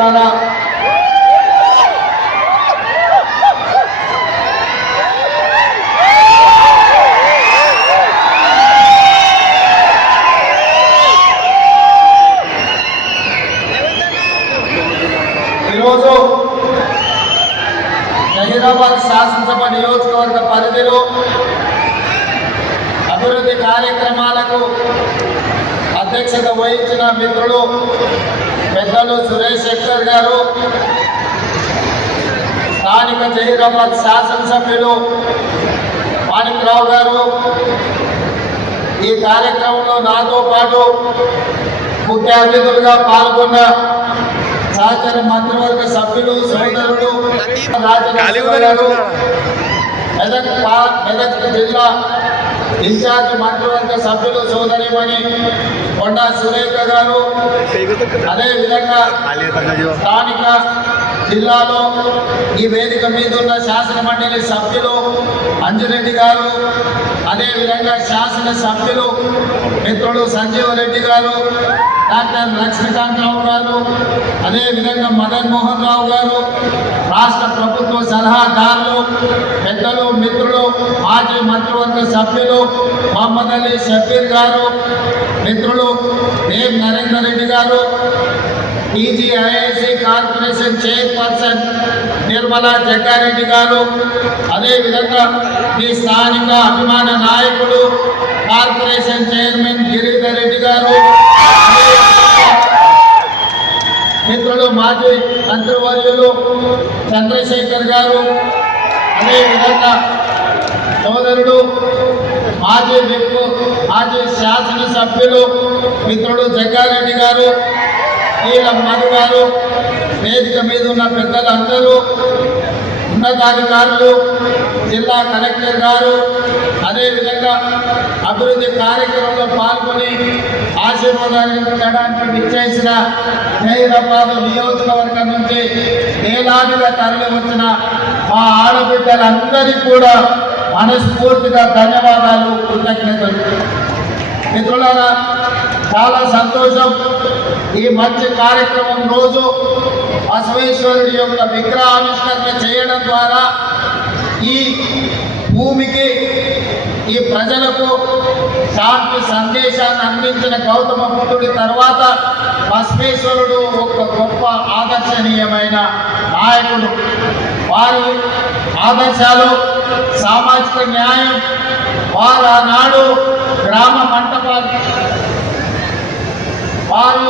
మిత్రులారా, ఈరోజు హైదరాబాద్ శాసనసభ నియోజకవర్గ పరిధిలో అభివృద్ధి కార్యక్రమాలకు అధ్యక్షత వహించిన మిత్రులు పెద్దలు సురేష్ శెట్టర్ గారు, స్థానిక హైదరాబాద్ శాసనసభ్యులు మాణిక్రావు గారు, ఈ కార్యక్రమంలో నాతో పాటు ముఖ్య అతిథులుగా పాల్గొన్న సహచర మంత్రివర్గ సభ్యులు సోదరుడు రాజనరసింహ గారు, మెదక్ జిల్లా ఇన్ఛార్జ్ మంత్రివర్గ సభ్యులు సోదరిమణి కొండా సురేఖ గారు, అదేవిధంగా స్థానిక జిల్లాలో ఈ వేదిక మీద ఉన్న శాసన మండలి సభ్యులు అంజురెడ్డి గారు, అదేవిధంగా శాసన సభ్యులు మిత్రుడు సంజీవ్ రెడ్డి గారు, డాక్టర్ లక్ష్మీకాంతరావు గారు, అదేవిధంగా మదన్ మోహన్ రావు గారు, రాష్ట్ర ప్రభుత్వ సలహాదారులు పెద్దలు మిత్రులు మాజీ మంత్రివర్గ సభ్యులు మహమ్మద్ అలీ షబీర్ గారు, మిత్రులు దేవ్ నరేందర్ రెడ్డి గారు, టీజీఐఐసి కార్పొరేషన్ చైర్పర్సన్ నిర్మలా జగ్గారెడ్డి గారు, అదేవిధంగా ఈ స్థానిక అభిమాన నాయకుడు కార్పొరేషన్ చైర్మన్ గిరిధర్ రెడ్డి గారు, మిత్రులు మాజీ మంత్రివర్యులు చంద్రశేఖర్ గారు, అదేవిధంగా సోదరుడు మాజీ విప్ మాజీ శాసనసభ్యులు మిత్రుడు జగ్గారెడ్డి గారు, నీలం మధు గారు, వేదిక మీద ఉన్న పెద్దలందరూ, ఉన్నతాధికారులు, జిల్లా కలెక్టర్ గారు, అదేవిధంగా అభివృద్ధి కార్యక్రమంలో పాల్గొని ఆశీర్వాదానికి విచ్చేసిన హైదరాబాద్ నియోజకవర్గం నుంచి వేలాదిగా తరలి వచ్చిన మా ఆడబిడ్డలందరికీ కూడా మనస్ఫూర్తిగా ధన్యవాదాలు, కృతజ్ఞతలు. మిత్రులారా, చాలా సంతోషం. ఈ మంచి కార్యక్రమం రోజు బసవేశ్వరుడి యొక్క విగ్రహావిష్కరణ చేయడం ద్వారా ఈ భూమికి, ఈ ప్రజలకు శాంతి సందేశాన్ని అందించిన గౌతమ బుద్ధుడి తర్వాత బసవేశ్వరుడు ఒక గొప్ప ఆదర్శనీయమైన నాయకుడు. వారి ఆదర్శాలు సామాజిక న్యాయం, వారు ఆనాడు గ్రామ మంటపాలు వారు